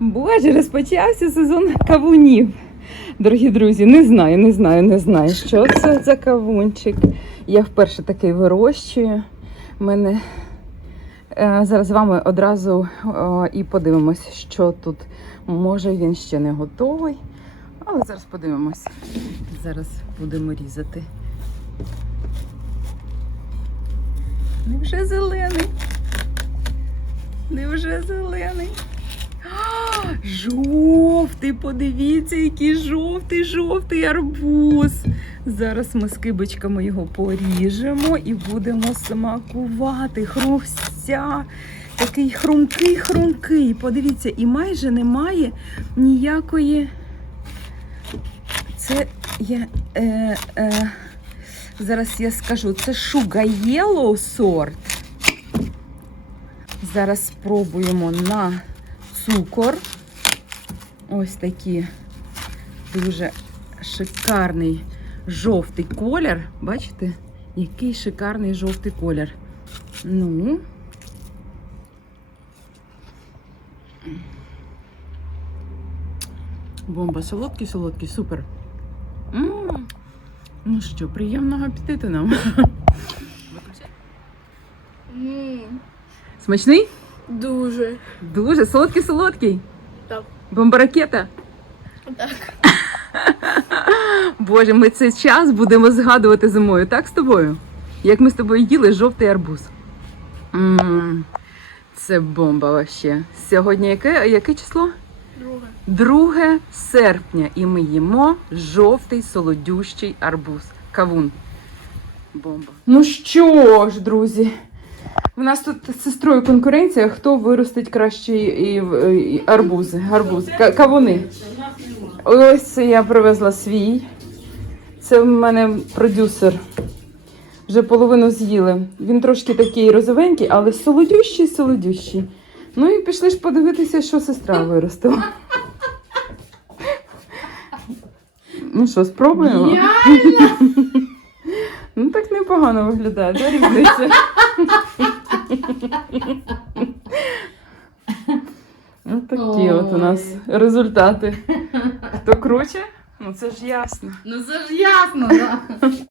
Боже, розпочався сезон кавунів. Дорогі друзі, не знаю, не знаю, не знаю, що це за кавунчик. Я вперше такий вирощую. Мене е, зараз з вами одразу е, і подивимось, що тут. Може він ще не готовий. Але зараз подивимось. Зараз будемо різати. Невже зелений? Невже зелений? Жовтий, подивіться, який жовтий, жовтий арбуз. Зараз ми з кибочками його поріжемо і будемо смакувати. Хрустя. Такий хрумкий, хрумкий. Подивіться, і майже немає ніякої. Це я. Е, е, зараз я скажу, це Sugar Yellow сорт. Зараз спробуємо на цукор. Ось такий дуже шикарний жовтий колір. Бачите? Який шикарний жовтий колір. Ну. Бомба, солодкий, солодкий, супер. м Ну що, приємного апетиту нам. М, Смачний? Дуже. Дуже солодкий, солодкий. Так. Бомбаракета. Так. Боже, ми цей час будемо згадувати зимою, так з тобою? Як ми з тобою їли жовтий арбуз. м це бомба вообще. Сьогодні яке, яке число? Друге. 2 серпня. І ми їмо жовтий солодющий арбуз. Кавун. Бомба. Ну що ж, друзі. У нас тут з сестрою конкуренція, хто виростить кращі і, і арбузи. Арбузи. Ка- Кавуни. Ось я привезла свій. Це в мене продюсер. Вже половину з'їли. Він трошки такий розовенький, але солодющий, солодющий. Ну і пішли ж подивитися, що сестра виростила. Ну що, спробуємо? Ну так непогано виглядає, да, різниця? Ну такі от у нас результати. Хто круче? Ну це ж ясно. Ну це ж ясно, да.